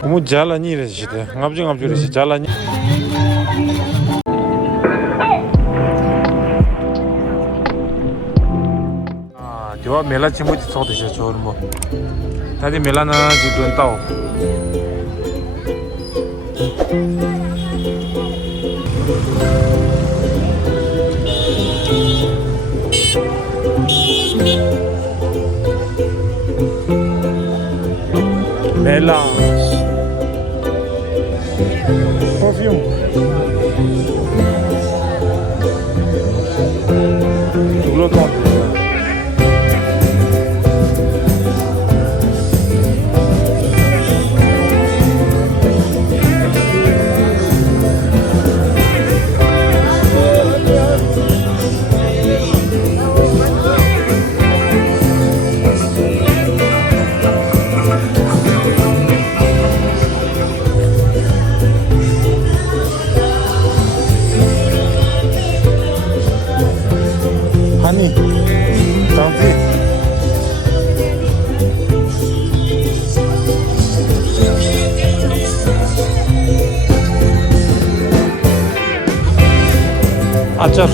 Kamu jalan ni resi deh, ngapju ngapju resi jalan ni. Ah, dia mela cuma di sana sih jual mo. Tadi mela na jual tahu. Mela. Perfume. Dulu tu. Honey, cantik. Acar.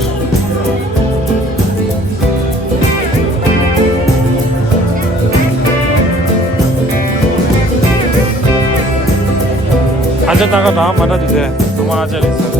Acar naga nama mana tu deh? Nama acar itu.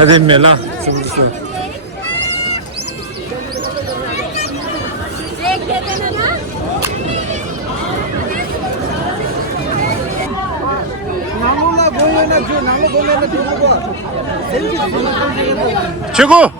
Tadi mela sebesar. 최고.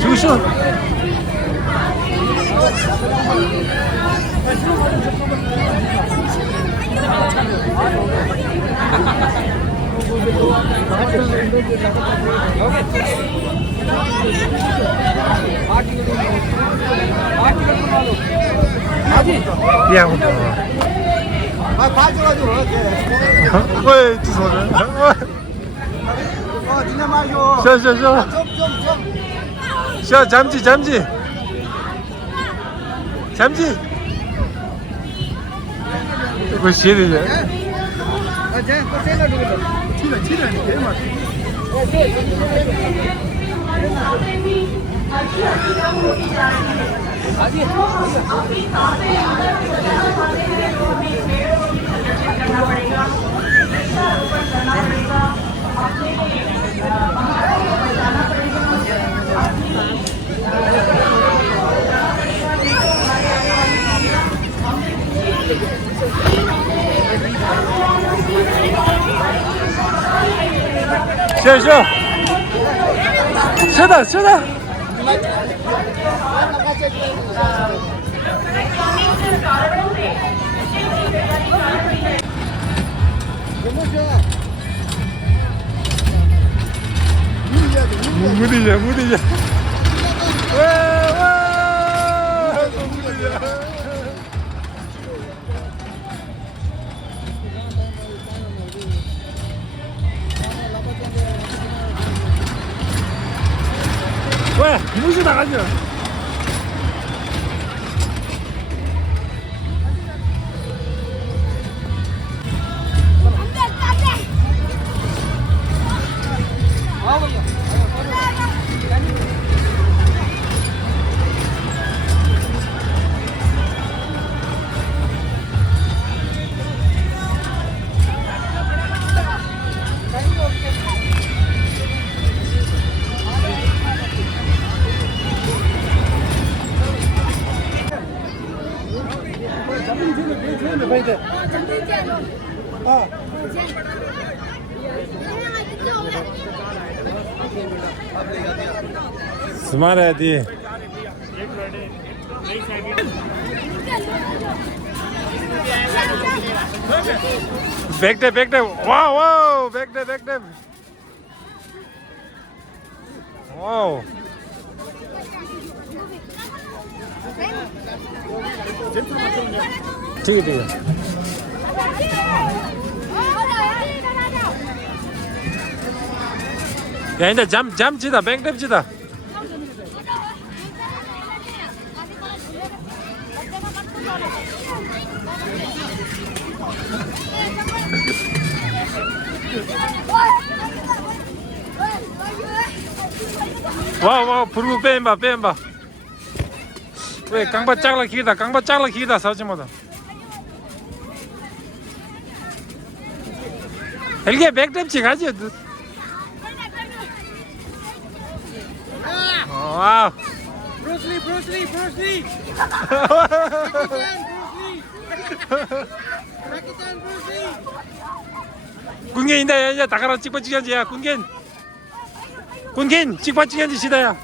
주셔. Ya udah. 왜 주소를? 쉬어 잠지 이거 시리즈 쉬어다 무리자. 와. 야, 이모씨 나가죠. Smart है दी back दे वाह वाह back दे वाह ठीक है 야 이제 잠 치다 백랩 치다 와 부르고 빼봐 왜 강바 짝라 기다 사지마다 헬게 백랩 치가지 와우 Bruce Lee. Pakistan Bruce Lee. 군겐인데 야 다가라 찍바 찍어야지 야 군겐 찍바 찍어야지 시다야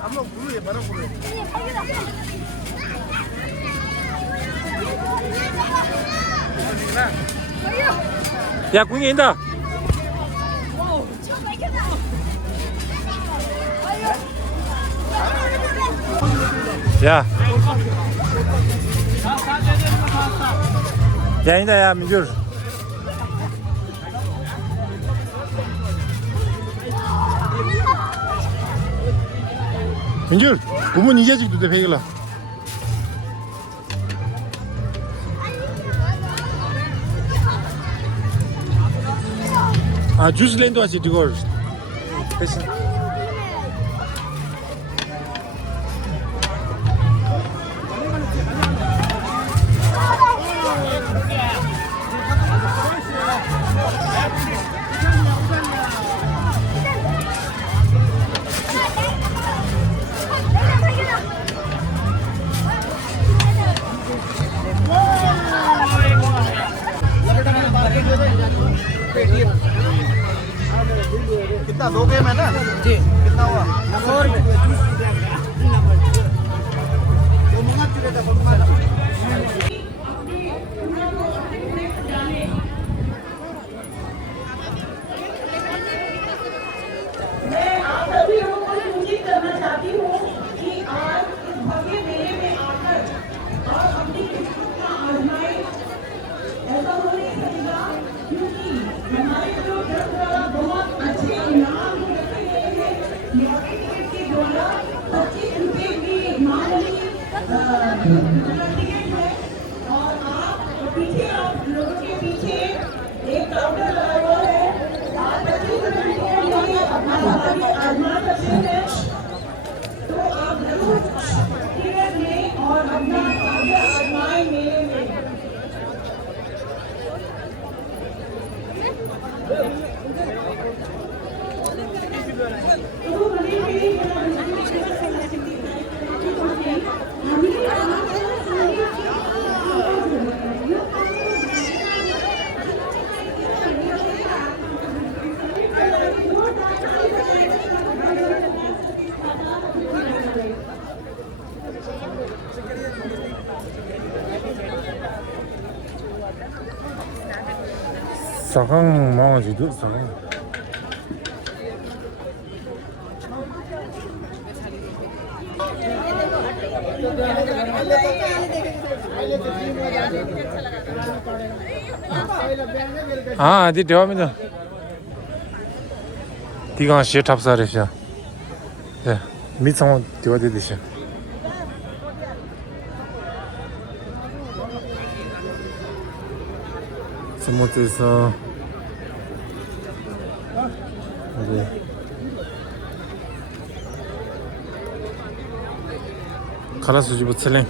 한번 부르게 바로 부르. 야 군겐인다 야 인다 야 민줄 부분 이게 지금 돼 배길라 아 주스 랜드 하지 이거 कितना 2 game है ना जी कितना हुआ 100 रुपए मैं आप सभी लोगों को सूचित करना चाहती हूँ कि आज इस भव्य मेले में आकर और अपनी किस्मत का आजमाएं ऐसा हो नहीं सकेगा क्योंकि हमारे जो जज द्वारा बहुत अच्छे इनाम रखे गए हैं लॉटरी टिकट के द्वारा 25 रुपए की मामूली टिकट है और आप पीछे आप लोगों के पीछे एक काउंटर लगा हुआ है आप 25 रुपए टिकट लिए अपना भाग्य आजमा सकते हैं तो आप जरूर टिकट लें और अपना भाग्य आजमाएं मेले में 사강 망아지도 사강 हाँ आदि ठेवा मिल 디가 시에 탑사르샤. 예. 미창 디가 되듯이. 스모트에서 이제 카라스지부 첼랭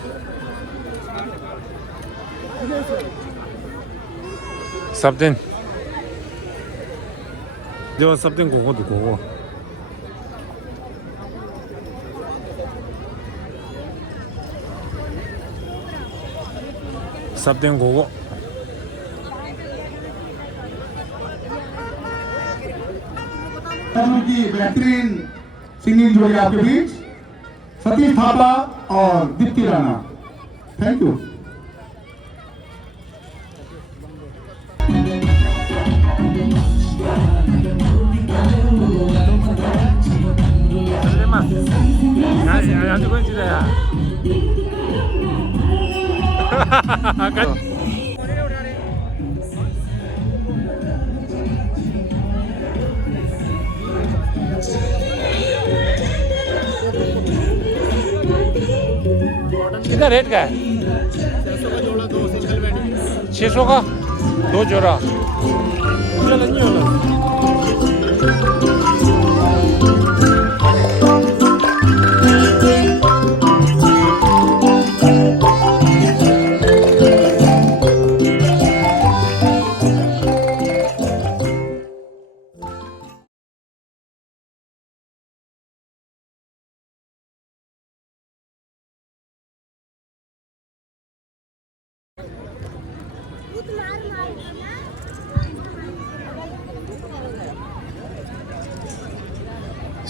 삽된 내가 삽된 고고도 고고 삽된 고고 की बेहतरीन सिंगिंग जोड़ी आपके बीच सतीश थापा और दीप्ति राणा थैंक यू 야, 안 죽은 지대야. कितना रेट का है? 600 का 2 जोड़ा चलो नहीं होगा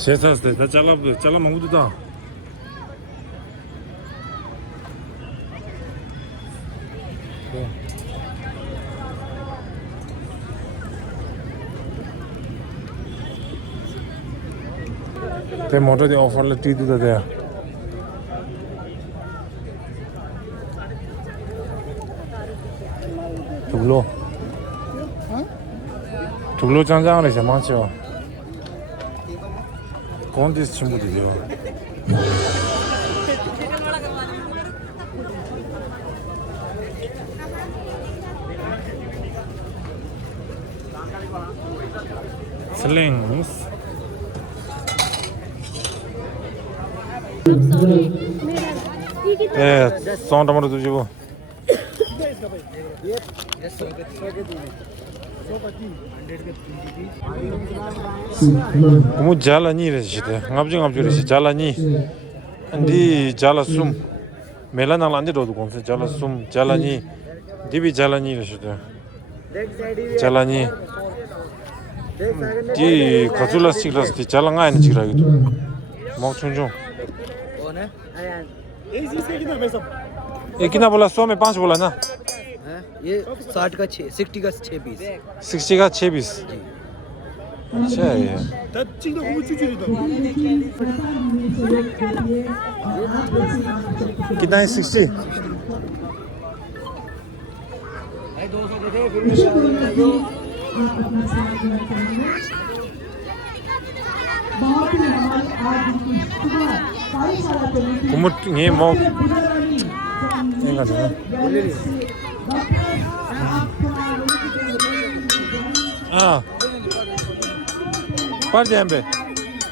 शेषास्ते 다 잘라 먹는다. ते मोटर दे ऑफर ले टी दूध दे 두글로 짱짱을 해서 많죠. 건디스 친구들이요. 슬링 무스. 예, 송 टमाटर 주시고. 뭐 잘라니래 시대. 납중압주래 잘라니. 안디 잘라숨. 멜라날 안디로도 공세 잘라숨 잘라니. 디비 잘라니래 시대. 잘라니. 디 가줄라스틱라스 디 잘랑아이는 지라기도. 먹충중. ये कितना बोला 100 में 5 बोला ना ये 60 का 6 60 का 6 पीस 60 का 6 पीस अच्छा है ये कितना है 60 कुमुट ये मो 해가지고 아 빨리 한배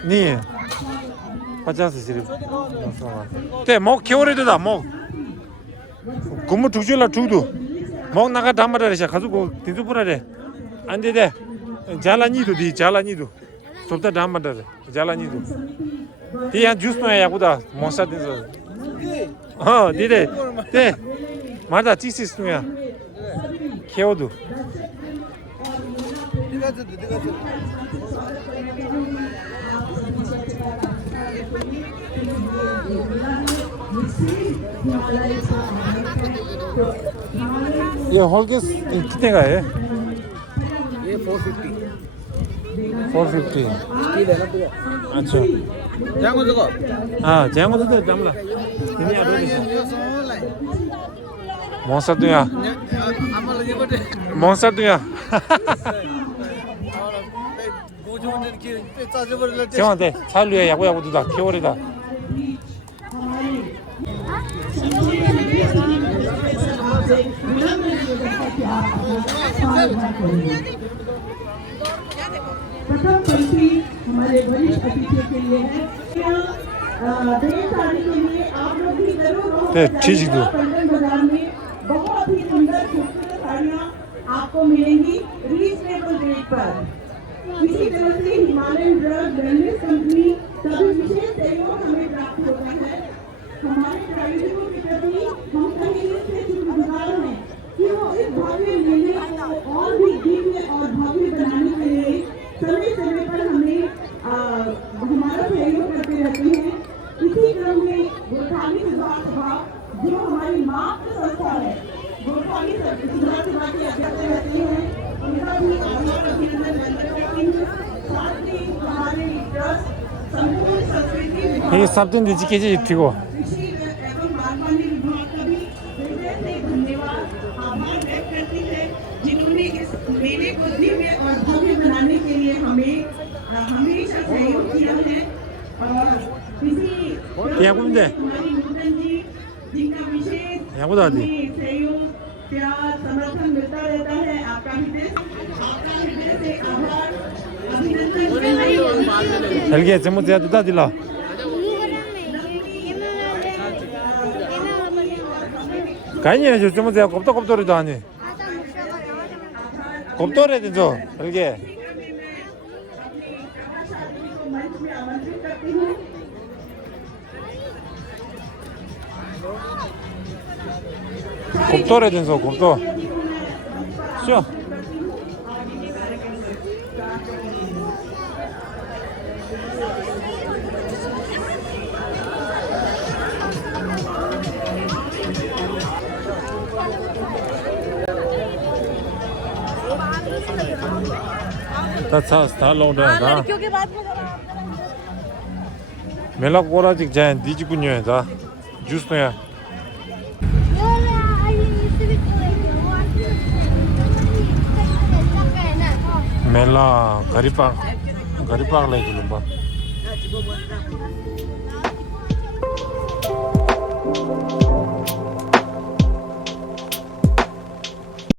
니 빠져서 지금 때목 겨울에도다 목 고무 두줄라 두두 목 나가 담아라래 가지고 뒤집으라래 안 되대 잘라니도 디 잘라니도 sobta 담아라래 잘라니도 디한 주스노야 야구다 몬사든서 디데 데 맞아 티시스누야 케오도 ये हॉल के कितने का है ये 450 450 अच्छा 장어 저거 아 장어도 담라 ini ada di sini mau satu ya mau satu ya 이렇게 짜져버릴래 때 정한테 살루야 야구야구 두다 키워리다. प्रथम पंक्ति हमारे वरिष्ठ अतिथियों के लिए है देश आने के लिए आप लोग भी जरूर 네, 취직도. पल्टन बाजार में बहुत ही सुंदर खूबसूरत साड़ियाँ आपको मिलेंगी रीजनेबल रेट पर। इसी तरह से हिमालयन ड्रग वेलनेस कंपनी का भी विशेष सहयोग हमें प्राप्त होता है। हमारे प्रायोजकों के प्रति हम कहीं से शुक्रगुजार हैं कि वो इस भव्य मेले को और भी दिव्य और भव्य बनाने के लिए समय समय पर हमें हमारा सहयोग करते रहते हैं। इसी क्रम में गोरखाली सुधार सभा जो हमारी मातृ संस्था है गोरखाली सुधार सभा की अध्यक्ष रहती है उनका भी आभार अभिनंदन करते हैं। साथ ही हमारे ट्रस्ट संपूर्ण संस्कृति 이게 쌉든지 지키지 튀고. कृषि एवं बागवानी विभाग का भी हृदय से धन्यवाद आभार व्यक्त करती है जिन्होंने इस मेले को दिव्य और भव्य बनाने के लिए हमें हमेशा सहयोग किया है। और इसी 야구인데 हमारी नूतन जी जिनका विशेष 야구도 안 돼. हमें सहयोग प्यार समर्थन मिलता रहता है आपका हृदय से आभार अभिनंदन 헬기에 전부 다 두다 딜라. 가인이네 저 전부 다 곱도리도 아니. 곱도리도 저 헬기. मंच में आमंत्रित करती हूँ। 곱도리도 저 곱도. 쉬어. 다 로다 다. लड़कियों के बाद में मेला कोरा직 자 니지군요 다. 주스노야. मेला गरीपाग लाई जुलुम्बा